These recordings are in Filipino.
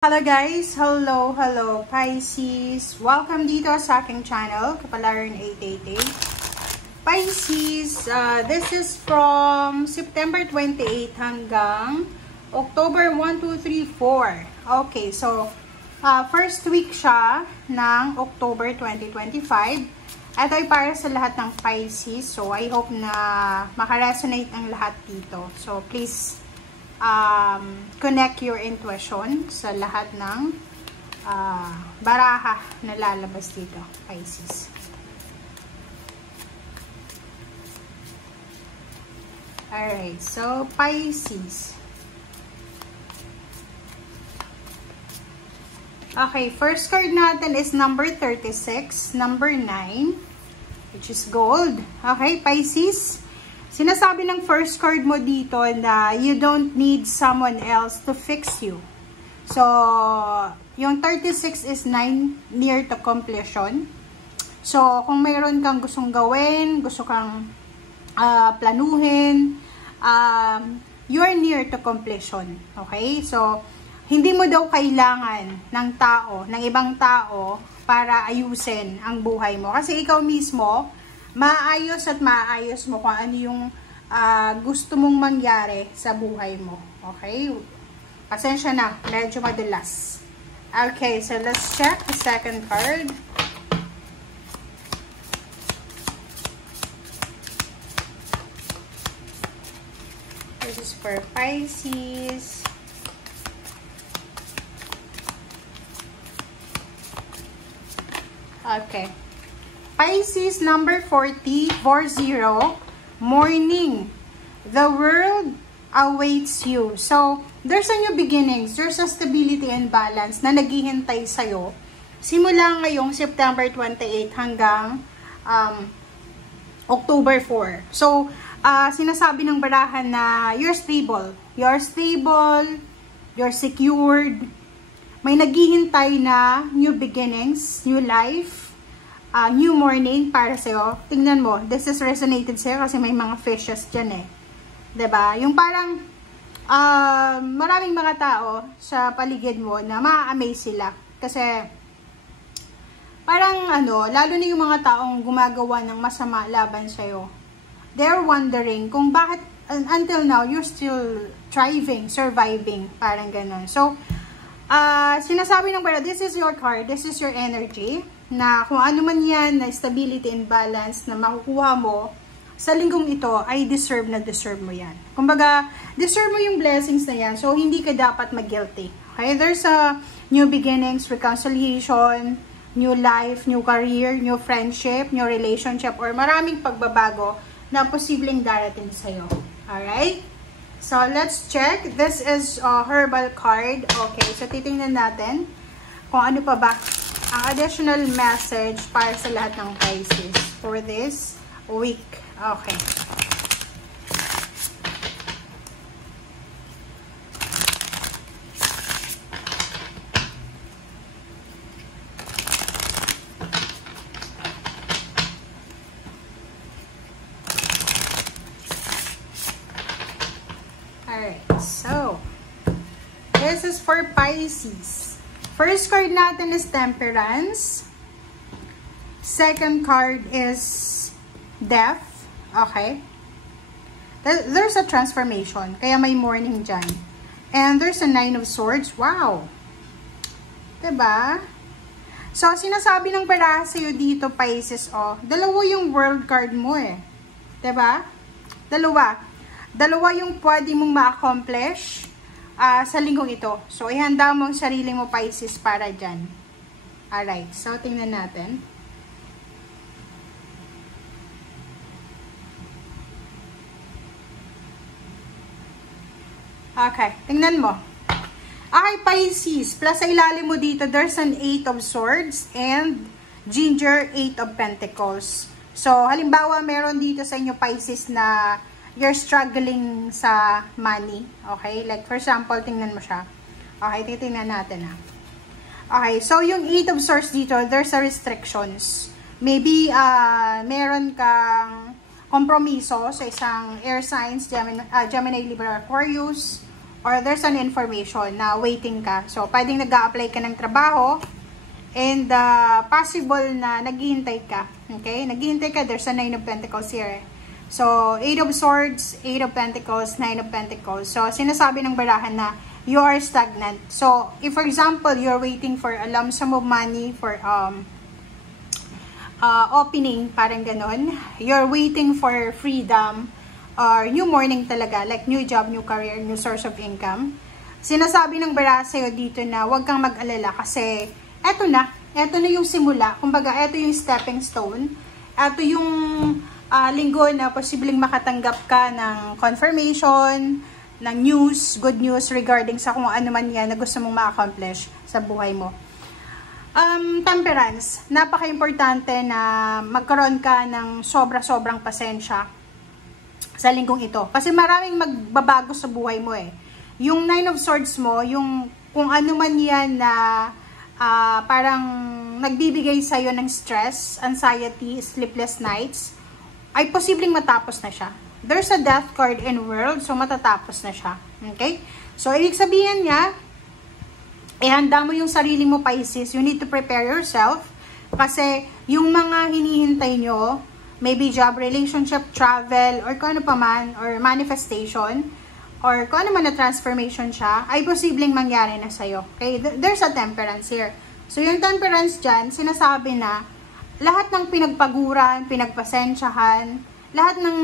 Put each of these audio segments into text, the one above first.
Hello guys! Hello Pisces! Welcome dito sa aking channel, Kapalaran 888. Pisces, this is from September 28 hanggang October 1, 2, 3, 4. Okay, so first week siya ng October 2025. Ito ay para sa lahat ng Pisces. So I hope na makaresonate ang lahat dito. So please connect your intuition sa lahat ng baraha na lalabas dito, Pisces. Alright, so Pisces. Okay, first card natin is number 36, number 9, which is gold. Okay, Pisces. Sinasabi ng first card mo dito na you don't need someone else to fix you. So, yung 36 is 9, near to completion. So, kung mayroon kang gustong gawin, gusto kang planuhin, you are near to completion. Okay? So, hindi mo daw kailangan ng tao, ng ibang tao, para ayusin ang buhay mo. Kasi ikaw mismo, maayos at maayos mo kung ano yung gusto mong mangyari sa buhay mo. Okay? Pasensya na, medyo madulas. Okay, so let's check the second card. This is for Pisces. Okay. Pisces number 40, morning. The world awaits you. So, there's a new beginnings. There's a stability and balance na naghihintay sa'yo. Simula ngayong September 28 hanggang October 4. So, sinasabi ng barahan na you're stable. You're stable. You're secured. May naghihintay na new beginnings, new life. New morning para sa'yo. Tingnan mo, this is resonated sa'yo kasi may mga fishes dyan eh. 'Di ba? Yung parang maraming mga tao sa paligid mo na ma-amaze sila. Kasi parang lalo na yung mga taong gumagawa ng masama laban sa'yo. They're wondering kung bakit until now you're still thriving, surviving, parang ganun. So, sinasabi ng para, this is your card, this is your energy, na kung ano man yan, na stability and balance na makukuha mo sa linggong ito, ay deserve mo yan. Kumbaga, deserve mo yung blessings na yan, so hindi ka dapat mag-guilty. Okay? There's a new beginnings, reconciliation, new life, new career, new friendship, new relationship, or maraming pagbabago na posibleng darating sa'yo. Alright? So, let's check. This is herbal card. Okay, so titingnan natin kung ano pa ba ang additional message para sa lahat ng Pisces for this week. Okay. Alright, so this is for Pisces. First card natin is Temperance. Second card is Death. Okay. There's a transformation. Kaya may morning dyan. And there's a Nine of Swords. Wow. Diba? So, sinasabi ng baraha sa'yo dito, Pisces, dalawa yung world card mo eh. Diba? Dalawa yung pwede mong ma-accomplish sa linggong ito. So, ihanda mo ang sarili mo, Pisces, para dyan. Alright. So, tingnan natin. Okay. Tingnan mo. Okay, Pisces. Plus, sa ilalim mo dito, there's an 8 of Swords and Ginger, 8 of Pentacles. So, halimbawa, meron dito sa inyo, Pisces, na you're struggling sa money. Okay? Like, for example, tingnan mo siya. Okay, titingnan natin ha. Okay, so yung 8 of Swords dito, there's a restrictions. Maybe, meron kang kompromiso sa isang air signs, Gemini, Libra, Aquarius, or there's an information na waiting ka. So, pwedeng nag-a-apply ka ng trabaho, and possible na naghihintay ka. Okay? Naghihintay ka, there's a 9 of Pentacles here. So, 8 of Swords, 8 of Pentacles, 9 of Pentacles. So, sinasabi ng barahan na you are stagnant. So, if for example, you're waiting for a lump sum of money for opening, parang ganon. You're waiting for freedom or new morning talaga, like new job, new career, new source of income. Sinasabi ng barahan sa'yo dito na huwag kang mag-alala kasi eto na yung simula. Kumbaga, eto yung stepping stone. Eto yung linggo na posibleng makatanggap ka ng confirmation, ng news, good news regarding sa kung ano man yan na gusto mong ma-accomplish sa buhay mo. Temperance, napaka-importante na magkaroon ka ng sobra-sobrang pasensya sa linggong ito. Kasi maraming magbabago sa buhay mo eh. Yung 9 of Swords mo, yung kung ano man yan na parang nagbibigay sa'yo ng stress, anxiety, sleepless nights, ay posibleng matapos na siya. There's a death card in world, so matatapos na siya. Okay? So, ibig sabihin niya, ihanda mo yung sarili mo, Pisces. You need to prepare yourself. Kasi, yung mga hinihintay nyo, maybe job, relationship, travel, or kung ano pa man, or manifestation, or kung ano man na transformation siya, ay posibleng mangyari na sa'yo. Okay? There's a temperance here. So, yung temperance dyan, sinasabi na, lahat ng pinagpaguran, pinagpasensyahan, lahat ng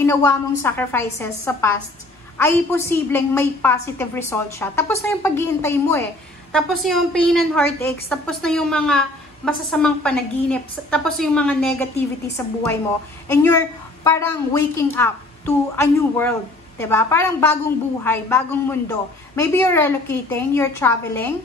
ginawa mong sacrifices sa past, ay posibleng may positive result siya. Tapos na yung paghihintay mo eh. Tapos na yung pain and heartaches, tapos na yung mga masasamang panaginip, tapos na yung mga negativity sa buhay mo, and you're parang waking up to a new world. Diba? Parang bagong buhay, bagong mundo. Maybe you're relocating, you're traveling,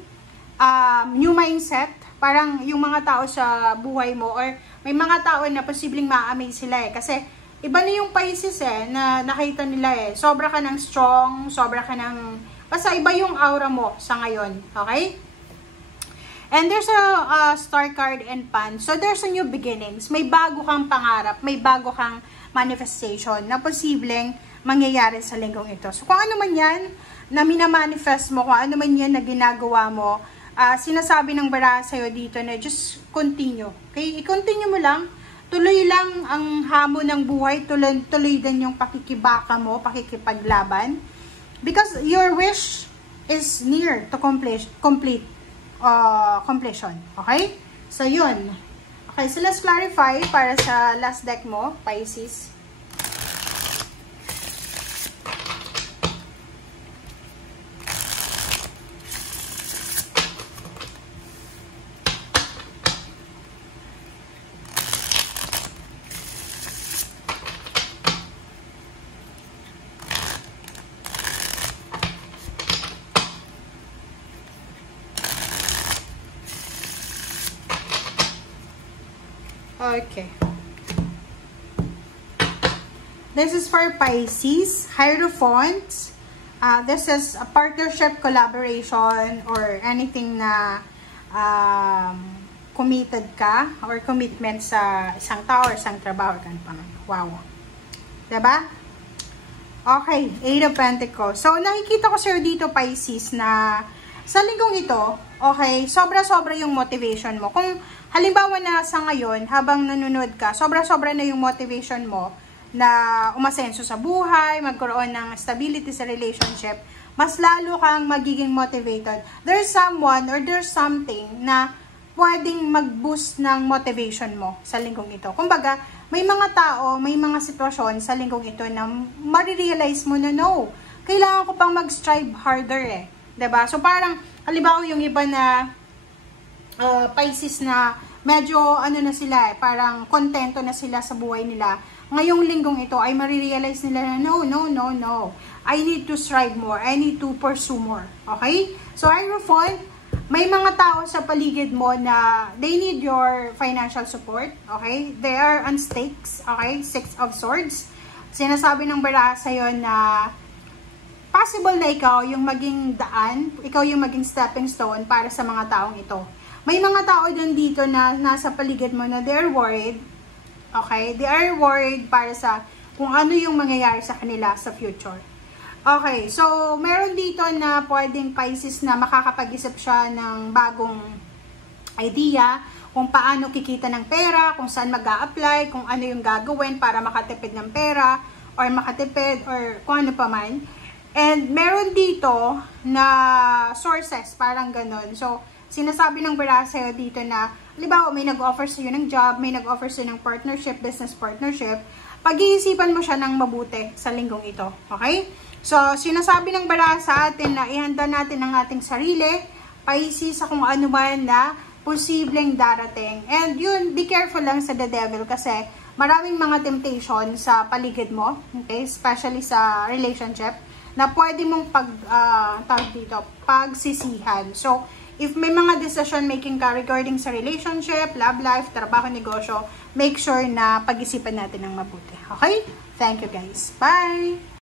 new mindset, parang yung mga tao sa buhay mo, or may mga tao na posibleng ma-amaze sila eh. Kasi iba na yung Pisces eh, na nakita nila eh. Sobra ka ng strong, sobra ka ng, basta iba yung aura mo sa ngayon. Okay? And there's a star card and pan. So there's a new beginnings. May bago kang pangarap, may bago kang manifestation na posibleng mangyayari sa linggong ito. So kung ano man yan na minamanifest mo, kung ano man yan na ginagawa mo, sinasabi ng baraha sa'yo dito na just continue. Okay? I-continue mo lang. Tuloy lang ang hamon ng buhay. Tuloy din yung pakikibaka mo, pakikipaglaban. Because your wish is near to completion. Okay? So, yun. Okay, so let's clarify para sa last deck mo, Pisces. Okay. This is for Pisces, Hierophant. This is a partnership, collaboration, or anything na committed ka or commitment sa isang tao or isang trabaho. Wow. Diba? Okay, 8 of Pentacles. So, nakikita ko sir dito, Pisces, na sa linggong ito, okay, sobra-sobra yung motivation mo. Kung halimbawa na sa ngayon, habang nanonood ka, sobra-sobra na yung motivation mo na umasenso sa buhay, magkaroon ng stability sa relationship, mas lalo kang magiging motivated. There's someone or there's something na pwedeng mag-boost ng motivation mo sa linggong ito. Kumbaga, may mga tao, may mga sitwasyon sa linggong ito na marirealize mo na no, kailangan ko pang mag-strive harder eh. 'Di ba? So parang, halimbawa yung iba na Pisces na medyo ano na sila eh, parang kontento na sila sa buhay nila. Ngayong linggong ito ay marirealize nila na no. I need to strive more. I need to pursue more. Okay? So Hierophant, may mga tao sa paligid mo na they need your financial support. Okay? They are on stakes. Okay? 6 of Swords. Sinasabi ng baraha sa'yo na possible na ikaw yung maging daan, ikaw yung maging stepping stone para sa mga taong ito. May mga tao dun dito na nasa paligid mo na they're worried. Okay? They are worried para sa kung ano yung mangyayari sa kanila sa future. Okay, so meron dito na pwedeng Pisces na makakapag-isip siya ng bagong idea kung paano kikita ng pera, kung saan mag-a-apply, kung ano yung gagawin para makatipid ng pera, or makatipid, or kung ano pa man. And meron dito na sources, parang ganun. So, sinasabi ng Barasa dito na, halimbawa, may nag-offer sa'yo ng job, may nag-offer sa'yo ng partnership, business partnership, pag-iisipan mo siya ng mabuti sa linggong ito. Okay? So, sinasabi ng Barasa atin na ihanda natin ang ating sarili, Pisces sa kung ano man na posibleng darating. And yun, be careful lang sa the devil kasi maraming mga temptation sa paligid mo, okay? Especially sa relationship, na pwede mong pagsisihan. So, if may mga decision making ka regarding sa relationship, love life, trabaho, negosyo, make sure na pag-isipan natin ng mabuti. Okay? Thank you guys. Bye!